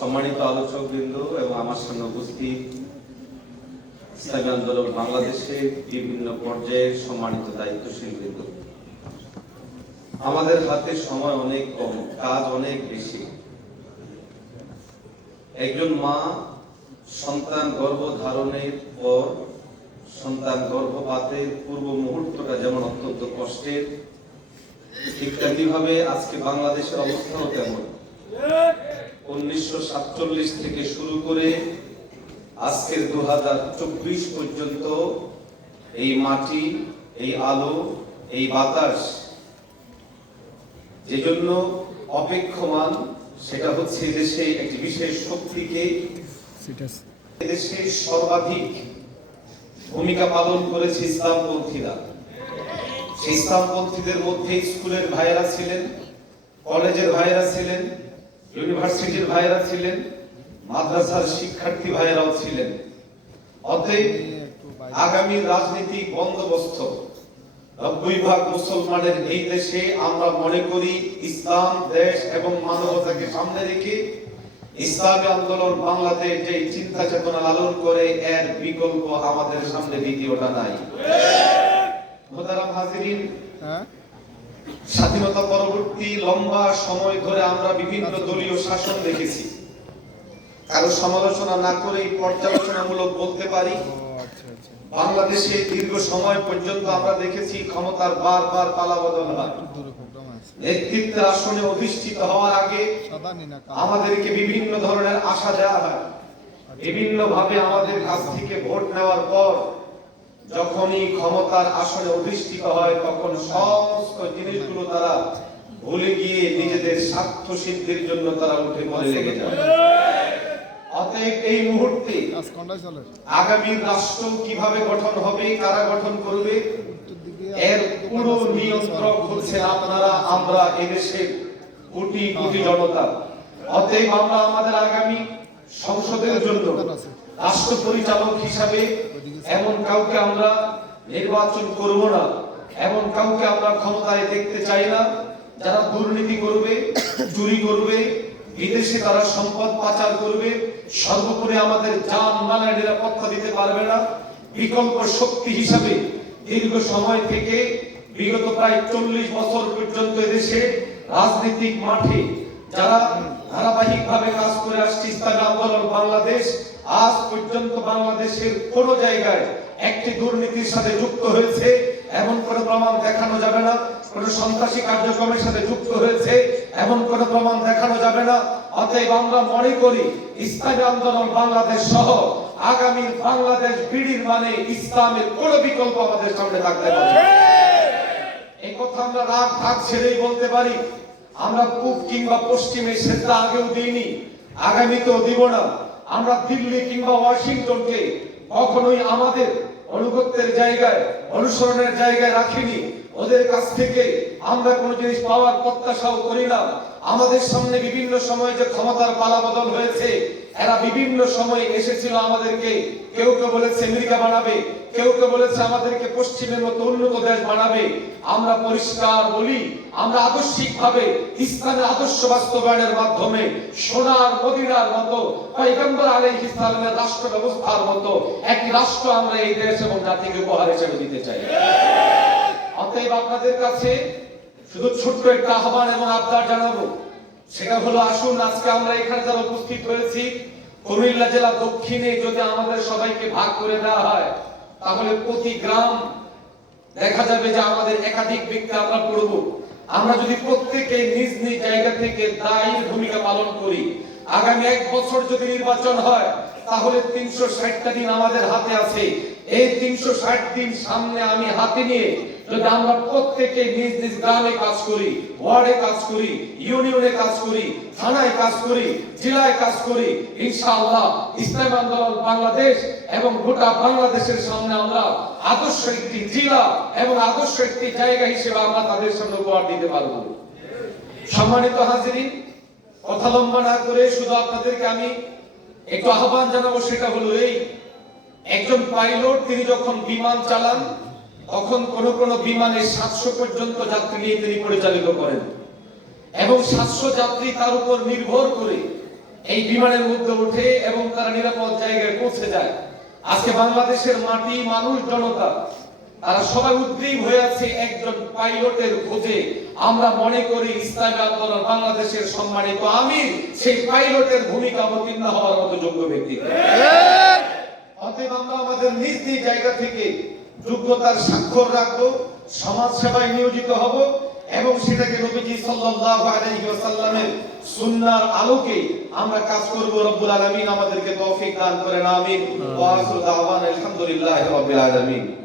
সম্মানিত আলোচকবৃন্দ এবং আমার সামনে উপস্থিত ইসলামী আন্দোলন বাংলাদেশের বিভিন্ন পর্যায়ের সম্মানিত দায়িত্বশীল বৃন্দ, আমাদের হাতে সময় অনেক কম, কাজ অনেক বেশি। একজন মা সন্তান গর্ভধারণের পর সন্তান গর্ভপাতের পূর্ব মুহূর্তটা যেমন অত্যন্ত কষ্টের, ঠিক তেমনিভাবে আজকে বাংলাদেশের অবস্থাও তেমন। 1947 থেকে শুরু করে আজকের 2024 পর্যন্ত এই মাটি, এই আলো, এই বাতাস যে জন্য অপেক্ষমান, সেটা হচ্ছে দেশে একটি বিশেষ শক্তিকে, দেশে সর্বাধিক ভূমিকা পালন করেছে ইসলামপন্থীরা। সেই ইসলামপন্থীদের মধ্যে স্কুলের ভাইয়েরা ছিলেন, কলেজের ভাইয়েরা ছিলেন, ইউনিভার্সিটির ভাইয়েরা ছিলেন, মাদ্রাসার শিক্ষার্থী ভাইয়েরাও ছিলেন। অতএব আগামী রাজনৈতিক বন্দোবস্ত 90% মুসলমানের এই দেশে আমরা মনে করি ইসলাম, দেশ এবং মানবতাকে সামনে রেখে ইসলামী আন্দোলন বাংলাদেশ যে চিন্তা চেতনা লালন করে, এর বিকল্প আমাদের সামনে দ্বিতীয়টা নাই। মোহতারাম হাজিরিন, স্বাধীনতা পরবর্তী লম্বা সময় ধরে আমরা বিভিন্ন দলীয় শাসন দেখেছি। কারো সমালোচনা না করেই পর্যালোচনামূলক বলতে পারি, বাংলাদেশে দীর্ঘ সময় পর্যন্ত আমরা দেখেছি ক্ষমতার বারবার পালাবদল হয়। নেতৃত্বের আসনে অধিষ্ঠিত হওয়ার আগে আমাদেরকে বিভিন্ন ধরনের আশা দেওয়া হয়, বিভিন্ন ভাবে আমাদের কাছ থেকে ভোট নেওয়ার পর যখনই ক্ষমতার আসনে অধিষ্ঠিত হয় তখন সমস্ত জিনিসগুলো তারা ভুলে গিয়ে নিজেদের স্বার্থ সিদ্ধির জন্য তারা উঠে পড়ে লেগে যায়। অতএব এই মুহূর্তে আগামী রাষ্ট্র কিভাবে গঠন হবে, কারা গঠন করবে, এর পুরো নিয়ন্ত্রক হচ্ছেন আপনারা, আমরা এদেশের কোটি কোটি জনতা। অতএব আমরা আমাদের আগামী সংসদের জন্য রাষ্ট্র পরিচালক হিসাবে এমন কাউকে আমরা নির্বাচন করব না, এমন কাউকে আমরা ক্ষমতায় দেখতে চাই না যারা দুর্নীতি করবে, চুরি করবে, বিদেশে তারা সম্পদ পাচার করবে, সর্বোপরি আমাদের জান মালের নিরাপত্তা দিতে পারবে না। বিকল্প শক্তি হিসাবে দীর্ঘ সময় থেকে বিগত প্রায় 40 বছর পর্যন্ত এদেশে রাজনৈতিক মাঠে যারা ধারাবাহিকভাবে কাজ করে আসছে ইসলামী আন্দোলন বাংলাদেশ আজ পর্যন্ত বাংলাদেশের কোন জায়গায় একটি দুর্নীতির সাথে যুক্ত হয়েছে এমন কোন প্রমাণ দেখানো যাবে না। কোন সন্ত্রাসী কার্যক্রমের সাথে যুক্ত হয়েছে এমন কোন প্রমাণ দেখানো যাবে না। অতএব আমরা মনে করি ইসলামী আন্দোলন বাংলাদেশ সহ আগামী বাংলাদেশ বিড়ির মানে ইসলামের কোন বিকল্প আমাদের সামনে থাকতে পারে। এই কথা আমরা রাগ ঢাক ছেড়েই বলতে পারি। আমরা পূব কিংবা পশ্চিমে সেটা আগেও দিইনি, আগামীতেও দিব না। আমরা দিল্লি কিংবা ওয়াশিংটনকে কখনোই আমাদের অনুগত্যের জায়গায়, অনুসরণের জায়গায় রাখিনি। ওদের কাছ থেকে আমরা কোনো জিনিস পাওয়ার প্রত্যাশাও করি না। আমাদের সামনে বিভিন্ন সময়ে যে ক্ষমতার পালাবদল হয়েছে, এরা বিভিন্ন সময় এসেছিল আমাদেরকে, কেউ কেউ বলেছে আমেরিকা বানাবে, কেউ কেউ বলেছে আমাদেরকে পশ্চিমের মতো উন্নত দেশ বানাবে। আমরা পরিষ্কার বলি, আমরা আদর্শিকভাবে ইসলামের আদর্শ বাস্তবায়নের মাধ্যমে সোনার মদিনার মতো পয়গম্বর আলাইহিস সালামের রাষ্ট্র ব্যবস্থার মতো একটি রাষ্ট্র আমরা এই দেশ এবং জাতিকে উপহার হিসেবে দিতে চাই। অতএব আপনাদের কাছে শুধু ছোট্ট একটা আহ্বান এবং আবদার জানাবো, সেটা হলো আসুন আজকে আমরা এখানে যারা উপস্থিত হয়েছি, কুমিল্লা জেলা দক্ষিণে যদি আমাদের সবাইকে ভাগ করে দেওয়া হয় তাহলে প্রতি গ্রাম দেখা যাবে যে আমাদের একাধিক ব্যক্তি আমরা পড়ব। আমরা যদি প্রত্যেকে নিজ নিজ জায়গা থেকে দায়ী ভূমিকা পালন করি, আগামী 1 বছর যদি নির্বাচন হয় তাহলে 360টা দিন আমাদের হাতে আছে। এই 360 দিন সামনে আমি হাতে নিয়ে যদি আমরা প্রত্যেকে নিজ নিজ গ্রামে কাজ করি, ওয়ার্ডে কাজ করি, ইউনিয়নে কাজ করি, থানায় কাজ করি, জেলায় কাজ করি, ইনশাআল্লাহ ইসলামী আন্দোলন বাংলাদেশ এবং গোটা বাংলাদেশের সামনে আমরা আদর্শ একটি জেলা এবং আদর্শ একটি জায়গা হিসেবে আমরা তাদের সামনে উপহার দিতে পারব। সম্মানিত হাজিরিন, কথা লম্বা না করে শুধু আপনাদেরকে আমি একটু আহ্বান জানাবো, সেটা হলো এই, একজন পাইলট তিনি যখন বিমান চালান তখন কোন কোন বিমানে 700 পর্যন্ত যাত্রী নিয়ে তিনি পরিচালিত করেন এবং 700 যাত্রী তার উপর নির্ভর করে এই বিমানের মধ্যে ওঠে এবং তারা নিরাপদ জায়গায় পৌঁছে যায়। আজকে বাংলাদেশের মাটি, মানুষ, জনতা তারা সবাই উদ্গ্রীব হয়ে আছে একজন পাইলটের খোঁজে। আমরা মনে করি ইসলামী আন্দোলন বাংলাদেশের সম্মানিত আমির সেই পাইলটের ভূমিকা অবতীর্ণ হওয়ার মতো যোগ্য ব্যক্তি। অতএব আমরা আমাদের নিজ নিজ জায়গা থেকে যোগ্যতার স্বাক্ষর রাখবো, সমাজ সেবায় নিয়োজিত হব এবং সেটাকে নবীজি সাল্লাল্লাহু আলাইহি ওয়াসাল্লামের সুন্নাহর আলোকে আমরা কাজ করব। রব্বুল আলামিন আমাদেরকে তৌফিক দান করেন, আমিন। ওয়া আখিরু দাওয়ানা আলহামদুলিল্লাহি রাব্বিল আলামিন।